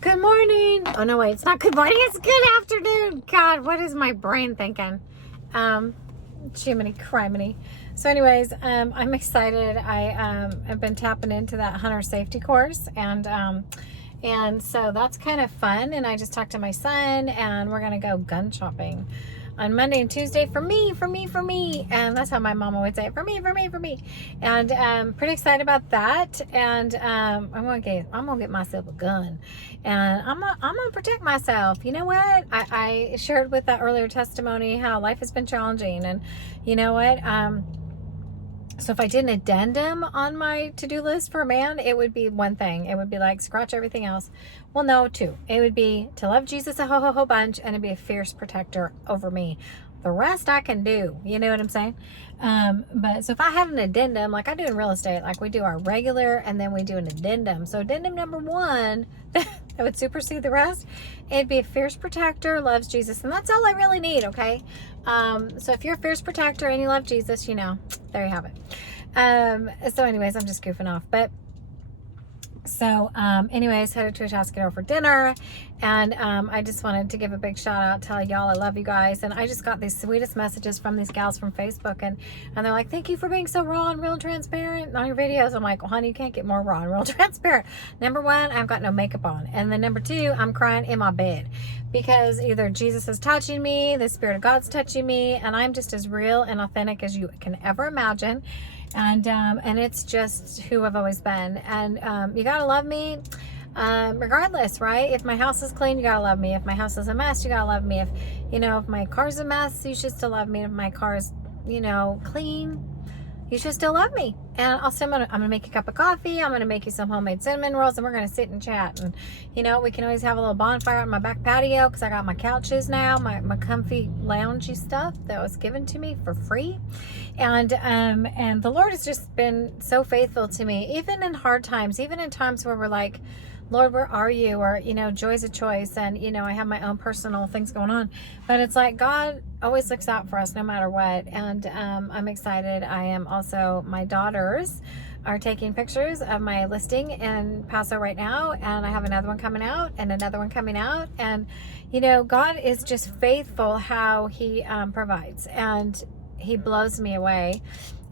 Good morning. Oh, no, wait. It's not good morning. It's good afternoon. God, what is my brain thinking? Jiminy criminy. So anyways, I'm excited. I have been tapping into that hunter safety course, and so that's kind of fun. And I just talked to my son, and we're going to go gun shopping on Monday and Tuesday for me. And that's how my mama would say it, for me. And pretty excited about that. And I'm gonna get myself a gun, and I'm gonna protect myself. You know what? I shared with that earlier testimony how life has been challenging, and you know what? So if I did an addendum on my to-do list for a man, it would be one thing. It would be like scratch everything else. Well, no, two. It would be to love Jesus a whole bunch and to be a fierce protector over me. The rest I can do. You know what I'm saying? But so if I had an addendum, like I do in real estate, like we do our regular and then we do an addendum. So addendum number one, that would supersede the rest. It'd be a fierce protector, loves Jesus. And that's all I really need, okay? So if you're a fierce protector and you love Jesus, you know, there you have it. So anyways, I'm just goofing off. But so anyways, headed to Atascadero for dinner, and I just wanted to give a big shout out, tell y'all I love you guys. And I just got these sweetest messages from these gals from Facebook, and they're like, thank you for being so raw and real and transparent on your videos. I'm like, well, honey, you can't get more raw and real transparent. Number one, I've got no makeup on, and then number two, I'm crying in my bed because either Jesus is touching me, the Spirit of God's touching me, and I'm just as real and authentic as you can ever imagine. And it's just who I've always been. And you gotta love me regardless, right? If my house is clean, you gotta love me. If my house is a mess, you gotta love me. If if my car's a mess, you should still love me. If my car's clean, you should still love me. And I'm gonna make you a cup of coffee. I'm gonna make you some homemade cinnamon rolls, and we're gonna sit and chat. And we can always have a little bonfire on my back patio because I got my couches now, my comfy loungy stuff that was given to me for free. And the Lord has just been so faithful to me, even in hard times, even in times where we're like, Lord, where are you? Or, joy's a choice. And, I have my own personal things going on. But it's like God always looks out for us no matter what. And I'm excited. I am also, my daughters are taking pictures of my listing in Paso right now. And I have another one coming out and another one coming out. And, God is just faithful how he provides. And he blows me away.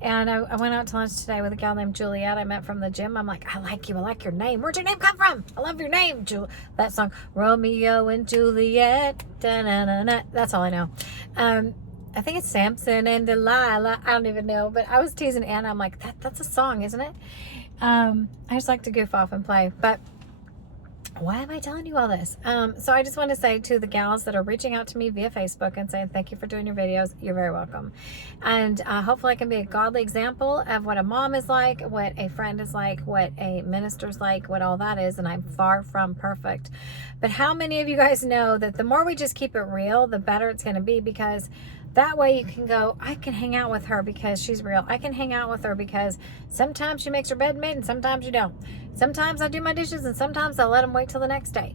And I went out to lunch today with a gal named Juliet I met from the gym. I'm like, I like you. I like your name. Where'd your name come from? I love your name. That song, Romeo and Juliet. Da-na-na-na. That's all I know. I think it's Samson and Delilah. I don't even know. But I was teasing Anna. I'm like, that's a song, isn't it? I just like to goof off and play. But why am I telling you all this? So I just want to say to the gals that are reaching out to me via Facebook and saying thank you for doing your videos, you're very welcome. And hopefully I can be a godly example of what a mom is like, what a friend is like, what a minister's like, what all that is. And I'm far from perfect. But how many of you guys know that the more we just keep it real, the better it's going to be? Because that way you can go, I can hang out with her because she's real. I can hang out with her because sometimes she makes her bed made and sometimes you don't. Sometimes I do my dishes and sometimes I let them wait till the next day.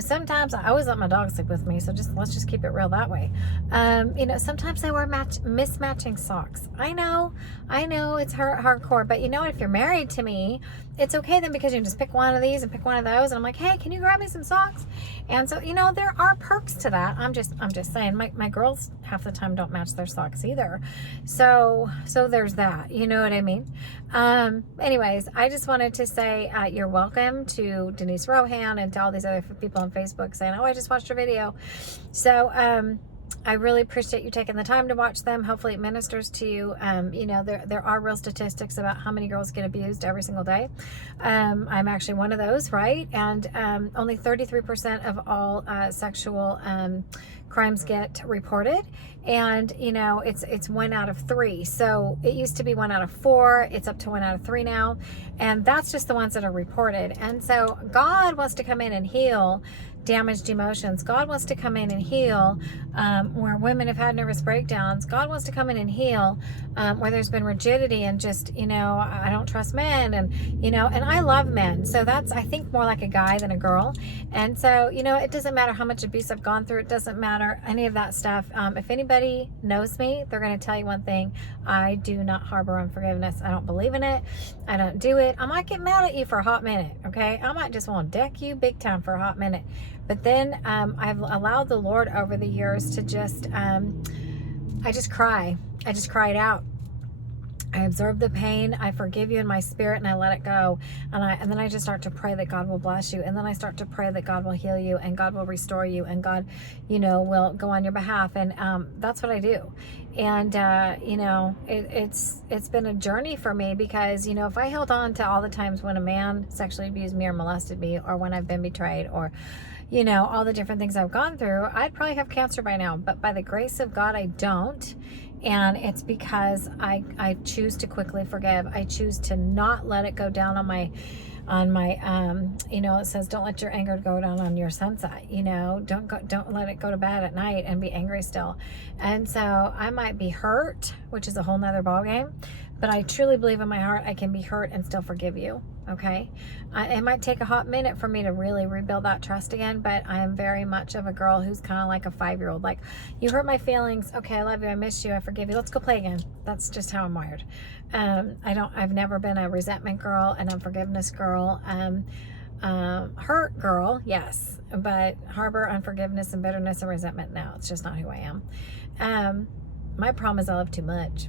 Sometimes I always let my dog sleep with me. So let's just keep it real that way. Sometimes I wear mismatching socks. I know it's hardcore, but if you're married to me, it's okay then because you can just pick one of these and pick one of those. And I'm like, hey, can you grab me some socks? And so, there are perks to that. I'm just saying my girls half the time don't match their socks either. So there's that, you know what I mean? Anyways, I just wanted to say, you're welcome to Denise Rohan and to all these other people on Facebook saying, oh, I just watched your video. So, I really appreciate you taking the time to watch them. Hopefully it ministers to you. There are real statistics about how many girls get abused every single day. I'm actually one of those, right? And only 33% of all sexual crimes get reported. And, it's 1 out of 3. So it used to be 1 out of 4. It's up to 1 out of 3 now. And that's just the ones that are reported. And so God wants to come in and heal damaged emotions. God wants to come in and heal where women have had nervous breakdowns. God wants to come in and heal where there's been rigidity and just, I don't trust men, and I love men. So that's, I think, more like a guy than a girl. And so, it doesn't matter how much abuse I've gone through. It doesn't matter matter, any of that stuff. If anybody knows me, they're going to tell you one thing. I do not harbor unforgiveness. I don't believe in it. I don't do it. I might get mad at you for a hot minute, okay? I might just want to deck you big time for a hot minute. But then I've allowed the Lord over the years to just, I just cry. I just cry it out. I absorb the pain, I forgive you in my spirit, and I let it go. And then I just start to pray that God will bless you. And then I start to pray that God will heal you, and God will restore you, and God, will go on your behalf. And that's what I do. And, it's been a journey for me because, if I held on to all the times when a man sexually abused me or molested me, or when I've been betrayed, or, all the different things I've gone through, I'd probably have cancer by now. But by the grace of God, I don't. And it's because I choose to quickly forgive. I choose to not let it go down on my it says don't let your anger go down on your sunset. Don't let it go to bed at night and be angry still. And so I might be hurt, which is a whole nother ballgame, but I truly believe in my heart I can be hurt and still forgive you. Okay. It might take a hot minute for me to really rebuild that trust again, but I am very much of a girl who's kind of like a 5-year-old. Like, you hurt my feelings. Okay. I love you. I miss you. I forgive you. Let's go play again. That's just how I'm wired. I've never been a resentment girl, an unforgiveness girl, hurt girl. Yes. But harbor unforgiveness and bitterness and resentment. No, it's just not who I am. My problem is I love too much.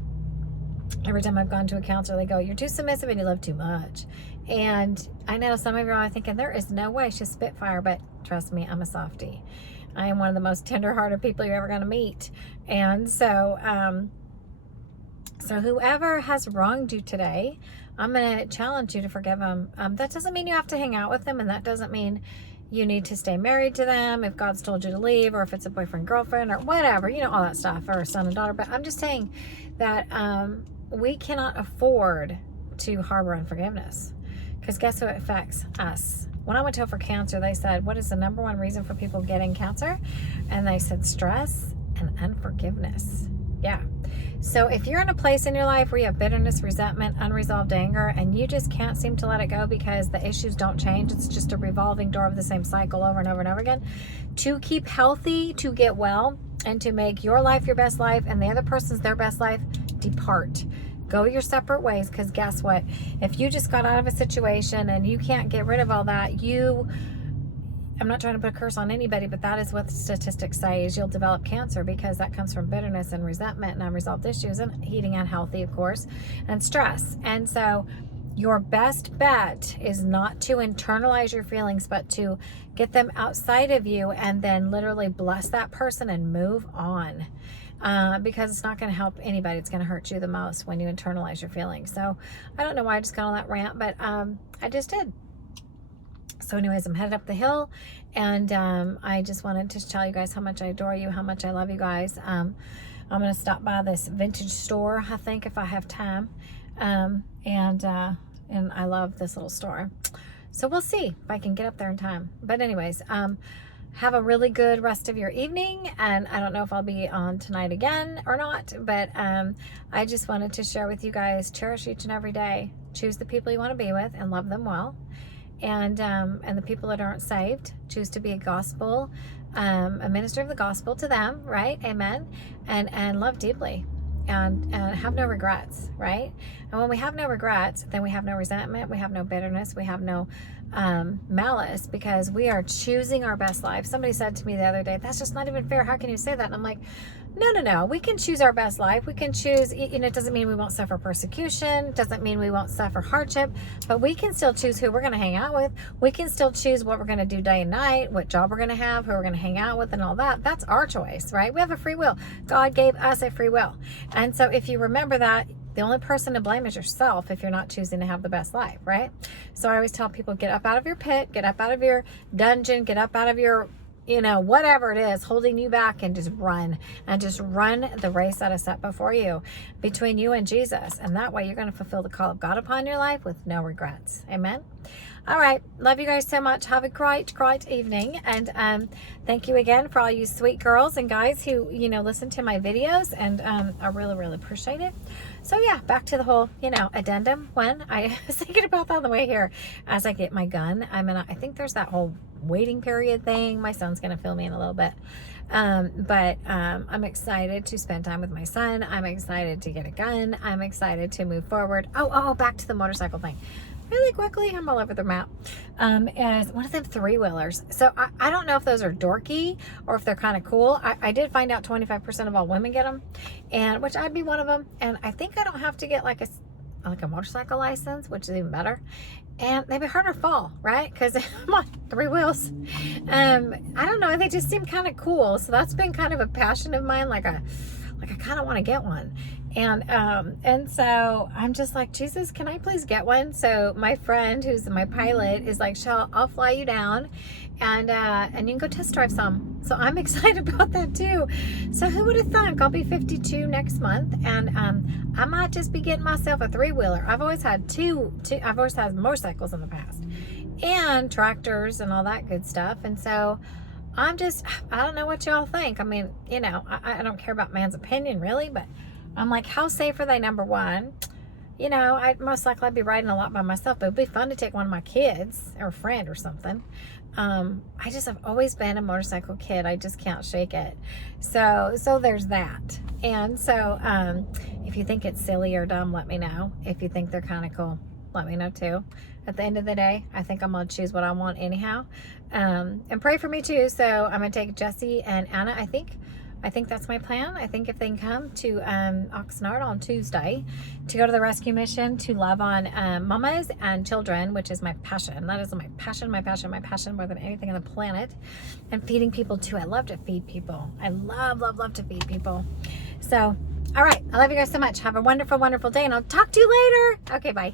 Every time I've gone to a counselor, they go, you're too submissive and you love too much. And I know some of you are thinking, there is no way she's Spitfire, but trust me, I'm a softie. I am one of the most tender-hearted people you're ever going to meet. And so, whoever has wronged you today, I'm going to challenge you to forgive them. That doesn't mean you have to hang out with them, and that doesn't mean you need to stay married to them if God's told you to leave, or if it's a boyfriend, girlfriend, or whatever, all that stuff, or a son and daughter. But I'm just saying that we cannot afford to harbor unforgiveness, because guess what affects us? When I went to for cancer, they said, what is the number one reason for people getting cancer? And they said stress and unforgiveness. Yeah. So if you're in a place in your life where you have bitterness, resentment, unresolved anger, and you just can't seem to let it go because the issues don't change, it's just a revolving door of the same cycle over and over and over again, to keep healthy, to get well, and to make your life your best life and the other person's their best life, depart. Go your separate ways, because guess what? If you just got out of a situation and you can't get rid of all that, I'm not trying to put a curse on anybody, but that is what the statistics say, is you'll develop cancer, because that comes from bitterness and resentment and unresolved issues, and eating unhealthy, of course, and stress. And so your best bet is not to internalize your feelings, but to get them outside of you and then literally bless that person and move on. Because it's not going to help anybody. It's going to hurt you the most when you internalize your feelings. So I don't know why I just got on that rant, but I just did. So anyways, I'm headed up the hill, and I just wanted to tell you guys how much I adore you, how much I love you guys. I'm going to stop by this vintage store, I think, if I have time. And I love this little store. So we'll see if I can get up there in time. But anyways, have a really good rest of your evening, and I don't know if I'll be on tonight again or not, but I just wanted to share with you guys, cherish each and every day. Choose the people you want to be with and love them well. And the people that aren't saved, choose to be a minister of the gospel to them, right? Amen. And love deeply. And have no regrets, right? And when we have no regrets, then we have no resentment, we have no bitterness, we have no malice, because we are choosing our best life. Somebody said to me the other day, that's just not even fair. How can you say that? And I'm like, no. We can choose our best life. We can choose, it doesn't mean we won't suffer persecution. Doesn't mean we won't suffer hardship, but we can still choose who we're going to hang out with. We can still choose what we're going to do day and night, what job we're going to have, who we're going to hang out with, and all that. That's our choice, right? We have a free will. God gave us a free will. And so if you remember that, the only person to blame is yourself if you're not choosing to have the best life, right? So I always tell people, get up out of your pit, get up out of your dungeon, get up out of your, whatever it is holding you back, and just run the race that is set before you, between you and Jesus. And that way you're going to fulfill the call of God upon your life with no regrets. Amen. All right. Love you guys so much. Have a great, great evening. And thank you again for all you sweet girls and guys who, you know, listen to my videos. And I really, really appreciate it. So yeah, back to the whole, you know, addendum. When I was thinking about that on the way here as I get my gun. I think there's that whole waiting period thing. My son's going to fill me in a little bit. I'm excited to spend time with my son. I'm excited to get a gun. I'm excited to move forward. Oh, back to the motorcycle thing. Really quickly, I'm all over the map, is one of them 3-wheelers. So I don't know if those are dorky or if they're kind of cool. I did find out 25% of all women get them, and which I'd be one of them. And I think I don't have to get like a motorcycle license, which is even better. And they'd be harder to fall, right? Because I'm on 3 wheels. I don't know. They just seem kind of cool. So that's been kind of a passion of mine. Like I kind of want to get one. And so I'm just like, Jesus, can I please get one? So my friend who's my pilot is like, I'll fly you down and you can go test drive some. So I'm excited about that too. So who would have thunk? I'll be 52 next month, and I might just be getting myself a 3-wheeler. I've always had I've always had motorcycles in the past and tractors and all that good stuff. And so I don't know what y'all think. I mean, you know, I don't care about man's opinion really, but I'm like, how safe are they? Number one, you know, I'd most likely be riding a lot by myself, but it'd be fun to take one of my kids or a friend or something. I've always been a motorcycle kid. I just can't shake it. So there's that. And so, if you think it's silly or dumb, let me know. If you think they're kind of cool, let me know too. At the end of the day, I think I'm going to choose what I want anyhow. And pray for me too. So I'm going to take Jesse and Anna, I think that's my plan. I think if they can come to Oxnard on Tuesday to go to the rescue mission to love on mamas and children, which is my passion. That is my passion more than anything on the planet. And feeding people too. I love to feed people. I love to feed people. So, all right. I love you guys so much. Have a wonderful, wonderful day, and I'll talk to you later. Okay, bye.